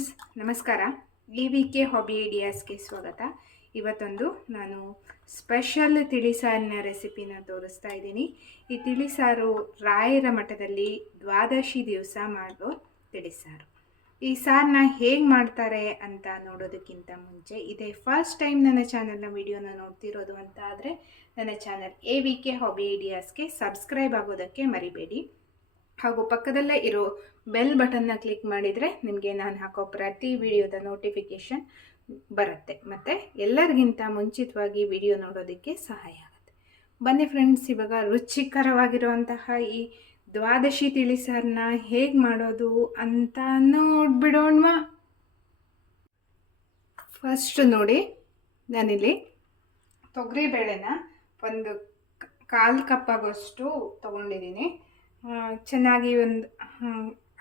Friends, ನಮಸ್ಕಾರ. E V K hobby ಐಡಿಯಾಸ್ಗೆ ಸ್ವಾಗತ. ಇವತ್ತೊಂದು ನಾನು ಸ್ಪೆಷಲ್ ತಿಳಿಸಾರಿನ ರೆಸಿಪಿನ ತೋರಿಸ್ತಾ ಇದ್ದೀನಿ. ಈ ತಿಳಿಸಾರು ರಾಯರ ಮಠದಲ್ಲಿ ದ್ವಾದಶಿ ದಿವಸ ಮಾಡೋ ತಿಳಿಸಾರು ಈ ಸಾರನ್ನ ಹೇಗೆ ಮಾಡ್ತಾರೆ ಅಂತ ನೋಡೋದಕ್ಕಿಂತ ಮುಂಚೆ ಇದೇ ಫಸ್ಟ್ ಟೈಮ್ ನನ್ನ ಚಾನಲ್ನ ವಿಡಿಯೋನ ನೋಡ್ತಿರೋದು ಅಂತ ಆದರೆ, ನನ್ನ channel A V K hobby ಐಡಿಯಾಸ್ಗೆ subscribe ಆಗೋದಕ್ಕೆ ಮರಿಬೇಡಿ. ಹಾಗೂ ಪಕ್ಕದಲ್ಲೇ ಇರೋ ಬೆಲ್ ಬಟನ್ನ ಕ್ಲಿಕ್ ಮಾಡಿದರೆ ನಿಮಗೆ ನಾನು ಹಾಕೋ ಪ್ರತಿ ವಿಡಿಯೋದ ನೋಟಿಫಿಕೇಷನ್ ಬರುತ್ತೆ. ಮತ್ತು ಎಲ್ಲರಿಗಿಂತ ಮುಂಚಿತವಾಗಿ ವಿಡಿಯೋ ನೋಡೋದಕ್ಕೆ ಸಹಾಯ ಆಗುತ್ತೆ. ಬನ್ನಿ ಫ್ರೆಂಡ್ಸ್, ಇವಾಗ ರುಚಿಕರವಾಗಿರುವಂತಹ ಈ ದ್ವಾದಶಿ ತಿಳಿಸಾರನ್ನ ಹೇಗೆ ಮಾಡೋದು ಅಂತ ನೋಡ್ಬಿಡೋಣವಾ. ಫಸ್ಟ್ ನೋಡಿ, ನಾನಿಲ್ಲಿ ತೊಗರಿಬೇಳೆನ ಒಂದು ಕಾಲು ಕಪ್ಪಾಗೋಷ್ಟು ತೊಗೊಂಡಿದ್ದೀನಿ. ಚೆನ್ನಾಗಿ ಒಂದು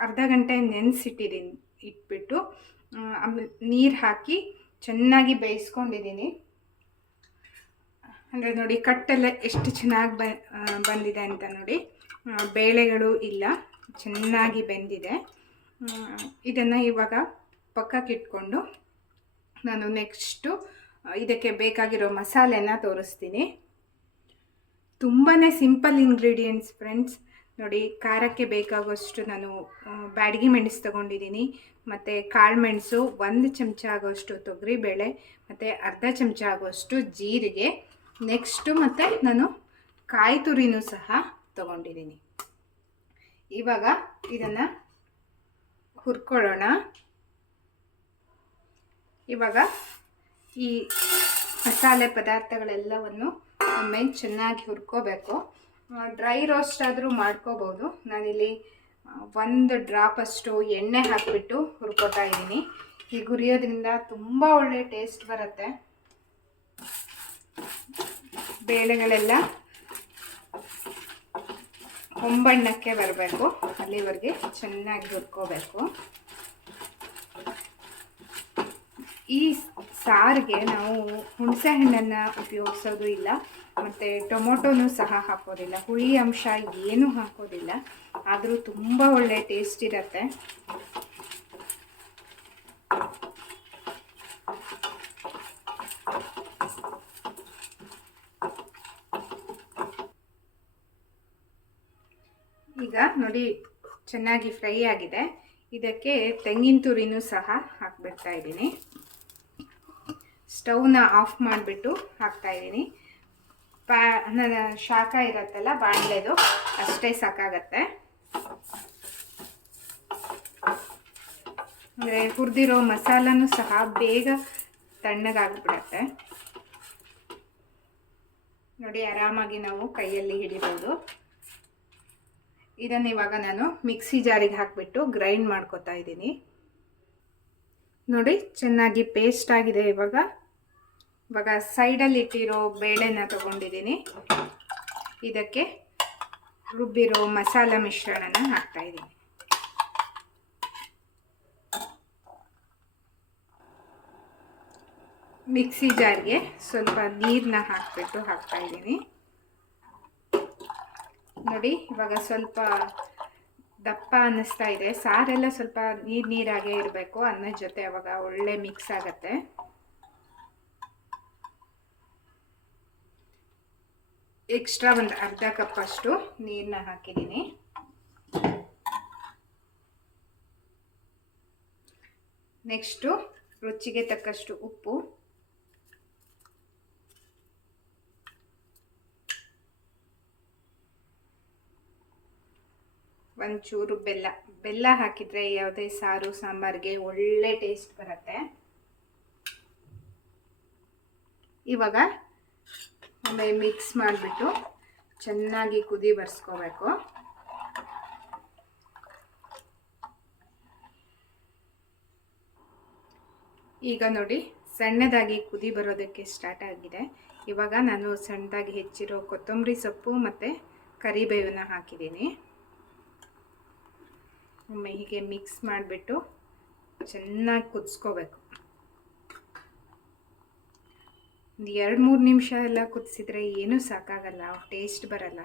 ಅರ್ಧ ಗಂಟೆ ನೆನೆಸಿಟ್ಟಿದ್ದೀನಿ ಇಟ್ಬಿಟ್ಟು ಆಮೇಲೆ ನೀರು ಹಾಕಿ ಚೆನ್ನಾಗಿ ಬೇಯಿಸ್ಕೊಂಡಿದ್ದೀನಿ ಅಂದರೆ ನೋಡಿ, ಕಟ್ಟೆಲ್ಲ ಎಷ್ಟು ಚೆನ್ನಾಗಿ ಬ ಬಂದಿದೆ ಅಂತ ನೋಡಿ ಬೇಳೆಗಳು ಇಲ್ಲ, ಚೆನ್ನಾಗಿ ಬೆಂದಿದೆ. ಇದನ್ನು ಇವಾಗ ಪಕ್ಕಕ್ಕೆ ಇಟ್ಕೊಂಡು ನಾನು ನೆಕ್ಸ್ಟು ಇದಕ್ಕೆ ಬೇಕಾಗಿರೋ ಮಸಾಲೆನ ತೋರಿಸ್ತೀನಿ. ತುಂಬಾ ಸಿಂಪಲ್ ಇಂಗ್ರೀಡಿಯೆಂಟ್ಸ್ ಫ್ರೆಂಡ್ಸ್. ನೋಡಿ, ಖಾರಕ್ಕೆ ಬೇಕಾಗುವಷ್ಟು ನಾನು ಬ್ಯಾಡಗಿ ಮೆಣಸು ತಗೊಂಡಿದ್ದೀನಿ. ಮತ್ತು ಕಾಳು ಮೆಣಸು ಒಂದು ಚಮಚ ಆಗೋಷ್ಟು ತೊಗರಿಬೇಳೆ, ಮತ್ತು ಅರ್ಧ ಚಮಚ ಆಗುವಷ್ಟು ಜೀರಿಗೆ. ನೆಕ್ಸ್ಟು ಮತ್ತು ನಾನು ಕಾಯಿ ತುರಿನೂ ಸಹ ತೊಗೊಂಡಿದ್ದೀನಿ. ಇವಾಗ ಇದನ್ನು ಹುರ್ಕೊಳ್ಳೋಣ. ಇವಾಗ ಈ ಮಸಾಲೆ ಪದಾರ್ಥಗಳೆಲ್ಲವನ್ನು ಒಮ್ಮೆ ಚೆನ್ನಾಗಿ ಹುರ್ಕೋಬೇಕು. ಡ್ರೈ ರೋಸ್ಟ್ ಆದರೂ ಮಾಡ್ಕೋಬೋದು. ನಾನಿಲ್ಲಿ ಒಂದು ಡ್ರಾಪ್ ಅಷ್ಟು ಎಣ್ಣೆ ಹಾಕಿಬಿಟ್ಟು ಹುರ್ಕೋತಾ ಇದ್ದೀನಿ. ಹೀಗೆ ಹುರಿಯೋದ್ರಿಂದ ತುಂಬ ಒಳ್ಳೆ ಟೇಸ್ಟ್ ಬರುತ್ತೆ. ಬೇಳೆಗಳೆಲ್ಲ ಹೊಂಬಣ್ಣಕ್ಕೆ ಬರಬೇಕು. ಅಲ್ಲಿವರೆಗೆ ಚೆನ್ನಾಗಿ ಹುರ್ಕೋಬೇಕು. ಈ ಸಾರಿಗೆ ನಾವು ಹುಣಸೆ ಹಣ್ಣನ್ನು ಉಪಯೋಗಿಸೋದು ಇಲ್ಲ. ಮತ್ತು ಟೊಮೊಟೊನೂ ಸಹ ಹಾಕೋದಿಲ್ಲ. ಹುಳಿ ಅಂಶ ಏನೂ ಹಾಕೋದಿಲ್ಲ. ಆದರೂ ತುಂಬ ಒಳ್ಳೆ ಟೇಸ್ಟ್ ಇರತ್ತೆ. ಈಗ ನೋಡಿ, ಚೆನ್ನಾಗಿ ಫ್ರೈ ಆಗಿದೆ. ಇದಕ್ಕೆ ತೆಂಗಿನ ತುರಿನೂ ಸಹ ಹಾಕ್ಬಿಡ್ತಾ ಇದ್ದೀನಿ. ಸ್ಟವ್ನ ಆಫ್ ಮಾಡಿಬಿಟ್ಟು ಹಾಕ್ತಾ ಇದ್ದೀನಿ. ನನ್ನ ಶಾಖ ಇರತ್ತಲ್ಲ, ಬಾಣಲೆದು, ಅಷ್ಟೇ ಸಾಕಾಗತ್ತೆ. ಅಂದರೆ ಹುರಿದಿರೋ ಮಸಾಲನೂ ಸಹ ಬೇಗ ತಣ್ಣಗಾಗ್ಬಿಡತ್ತೆ. ನೋಡಿ, ಆರಾಮಾಗಿ ನಾವು ಕೈಯಲ್ಲಿ ಹಿಡಿಬೋದು. ಇದನ್ನು ಇವಾಗ ನಾನು ಮಿಕ್ಸಿ ಜಾರಿಗೆ ಹಾಕಿಬಿಟ್ಟು ಗ್ರೈಂಡ್ ಮಾಡ್ಕೋತಾ ಇದ್ದೀನಿ. ನೋಡಿ, ಚೆನ್ನಾಗಿ ಪೇಸ್ಟ್ ಆಗಿದೆ ಇವಾಗ. ಇವಾಗ ಸೈಡಲ್ಲಿ ಇಟ್ಟಿರೋ ಬೇಳೆನ ತಗೊಂಡಿದ್ದೀನಿ. ಇದಕ್ಕೆ ರುಬ್ಬಿರೋ ಮಸಾಲ ಮಿಶ್ರಣನ ಹಾಕ್ತಾ ಇದ್ದೀನಿ ಮಿಕ್ಸಿ ಜಾರ್ಗೆ ಸ್ವಲ್ಪ ನೀರನ್ನ ಹಾಕಿಬಿಟ್ಟು ಹಾಕ್ತಾ ಇದ್ದೀನಿ ನೋಡಿ, ಇವಾಗ ಸ್ವಲ್ಪ ದಪ್ಪ ಅನ್ನಿಸ್ತಾ ಇದೆ. ಸಾರೆಲ್ಲ ಸ್ವಲ್ಪ ನೀರು ನೀರಾಗೇ ಇರಬೇಕು. ಅನ್ನದ ಜೊತೆ ಅವಾಗ ಒಳ್ಳೆ ಮಿಕ್ಸ್ ಆಗತ್ತೆ. ಎಕ್ಸ್ಟ್ರಾ ಒಂದು ಅರ್ಧ ಕಪ್ ಅಷ್ಟು ನೀರನ್ನ ಹಾಕಿದ್ದೀನಿ. ನೆಕ್ಸ್ಟು ರುಚಿಗೆ ತಕ್ಕಷ್ಟು ಉಪ್ಪು. ಒಂಚೂರು ಬೆಲ್ಲ. ಬೆಲ್ಲ ಹಾಕಿದರೆ ಯಾವುದೇ ಸಾರು, ಸಾಂಬಾರಿಗೆ ಒಳ್ಳೆ ಟೇಸ್ಟ್ ಬರುತ್ತೆ. ಇವಾಗ ಒಮ್ಮೆ ಮಿಕ್ಸ್ ಮಾಡಿಬಿಟ್ಟು ಚೆನ್ನಾಗಿ ಕುದಿ ಬರ್ಸ್ಕೋಬೇಕು. ಈಗ ನೋಡಿ, ಸಣ್ಣದಾಗಿ ಕುದಿ ಬರೋದಕ್ಕೆ ಸ್ಟಾರ್ಟ್ ಆಗಿದೆ. ಇವಾಗ ನಾನು ಸಣ್ಣದಾಗಿ ಹೆಚ್ಚಿರೋ ಕೊತ್ತಂಬರಿ ಸೊಪ್ಪು ಮತ್ತು ಕರಿಬೇವನ್ನ ಹಾಕಿದ್ದೀನಿ. ಒಮ್ಮೆ ಹೀಗೆ ಮಿಕ್ಸ್ ಮಾಡಿಬಿಟ್ಟು ಚೆನ್ನಾಗಿ ಕುದಿಸ್ಕೋಬೇಕು. ಒಂದು ಎರಡು ಮೂರು ನಿಮಿಷ ಎಲ್ಲ ಕುದಿಸಿದ್ರೆ ಏನೂ ಸಾಕಾಗಲ್ಲ ಟೇಸ್ಟ್ ಬರಲ್ಲ.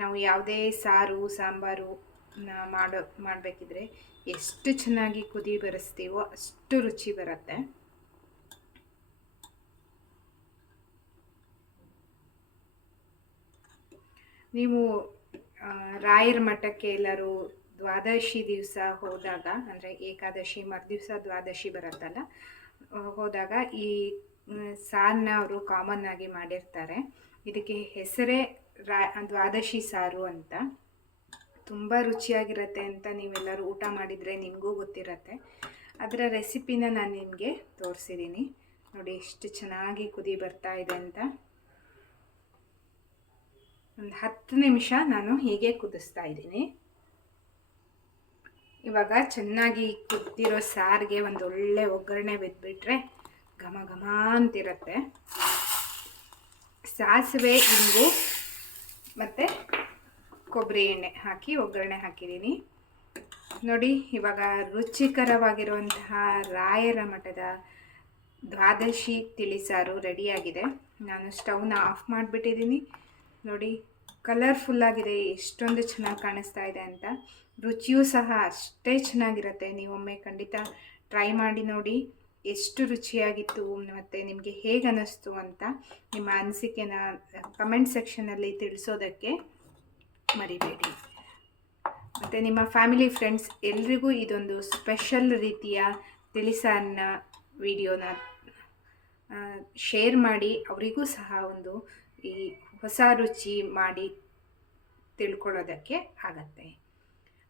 ನಾವು ಯಾವುದೇ ಸಾರು, ಸಾಂಬಾರು ಮಾಡೋ, ಮಾಡಬೇಕಿದ್ರೆ ಎಷ್ಟು ಚೆನ್ನಾಗಿ ಕುದಿ ಬರೆಸ್ತೀವೋ ಅಷ್ಟು ರುಚಿ ಬರುತ್ತೆ. ನೀವು ರಾಯರ ಮಠಕ್ಕೆ ಎಲ್ಲರೂ ದ್ವಾದಶಿ ದಿವಸ ಹೋದಾಗ, ಅಂದರೆ ಏಕಾದಶಿ ಮರುದಿವಸ ದ್ವಾದಶಿ ಬರುತ್ತಲ್ಲ ಹೋದಾಗ ಈ ಸಾರನ್ನ ಅವರು ಕಾಮನ್ ಆಗಿ ಮಾಡಿರ್ತಾರೆ. ಇದಕ್ಕೆ ಹೆಸರೇ ರಾ ದ್ವಾದಶಿ ಸಾರು ಅಂತ. ತುಂಬ ರುಚಿಯಾಗಿರುತ್ತೆ ಅಂತ ನೀವೆಲ್ಲರೂ ಊಟ ಮಾಡಿದರೆ ನಿಮಗೂ ಗೊತ್ತಿರತ್ತೆ. ಅದರ ರೆಸಿಪಿನ ನಾನು ನಿಮಗೆ ತೋರಿಸಿದ್ದೀನಿ ನೋಡಿ ಎಷ್ಟು ಚೆನ್ನಾಗಿ ಕುದಿ ಬರ್ತಾ ಇದೆ ಅಂತ. ಒಂದು ಹತ್ತು ನಿಮಿಷ ನಾನು ಹೀಗೆ ಕುದಿಸ್ತಾ ಇದ್ದೀನಿ. ಇವಾಗ ಚೆನ್ನಾಗಿ ಕುದ್ದಿರೋ ಸಾರಿಗೆ ಒಂದು ಒಳ್ಳೆ ಒಗ್ಗರಣೆ ಬೆದ್ಬಿಟ್ರೆ ಘಮ ಘಮ ಅಂತಿರುತ್ತೆ. ಸಾಸಿವೆ, ಇಂಗು ಮತ್ತು ಕೊಬ್ಬರಿ ಎಣ್ಣೆ ಹಾಕಿ, ಒಗ್ಗರಣೆ ಹಾಕಿದ್ದೀನಿ. ನೋಡಿ, ಇವಾಗ ರುಚಿಕರವಾಗಿರುವಂತಹ ರಾಯರ ಮಠದ ದ್ವಾದಶಿ ತಿಳಿಸಾರು ರೆಡಿಯಾಗಿದೆ. ನಾನು ಸ್ಟವ್ನ ಆಫ್ ಮಾಡಿಬಿಟ್ಟಿದ್ದೀನಿ. ನೋಡಿ ಕಲರ್ಫುಲ್ಲಾಗಿದೆ ಎಷ್ಟೊಂದು ಚೆನ್ನಾಗಿ ಕಾಣಿಸ್ತಾ ಇದೆ ಅಂತ. ರುಚಿಯೂ ಸಹ ಅಷ್ಟೇ ಚೆನ್ನಾಗಿರುತ್ತೆ. ನೀವೊಮ್ಮೆ ಖಂಡಿತ ಟ್ರೈ ಮಾಡಿ ನೋಡಿ. ಎಷ್ಟು ರುಚಿಯಾಗಿತ್ತು, ಮತ್ತು ನಿಮಗೆ ಹೇಗೆ ಅನ್ನಿಸ್ತು ಅಂತ ನಿಮ್ಮ ಅನಿಸಿಕೆನ ಕಮೆಂಟ್ ಸೆಕ್ಷನಲ್ಲಿ ತಿಳಿಸೋದಕ್ಕೆ ಮರಿಬೇಡಿ. ಮತ್ತು ನಿಮ್ಮ ಫ್ಯಾಮಿಲಿ ಫ್ರೆಂಡ್ಸ್ ಎಲ್ರಿಗೂ ಇದೊಂದು ಸ್ಪೆಷಲ್ ರೀತಿಯ ತಿಳಿಸಾರನ್ನ ವಿಡಿಯೋನ ಶೇರ್ ಮಾಡಿ, ಅವರಿಗೂ ಸಹ ಒಂದು ಈ ಹೊಸ ರುಚಿ ಮಾಡಿ ತಿಳ್ಕೊಳ್ಳೋದಕ್ಕೆ ಆಗತ್ತೆ.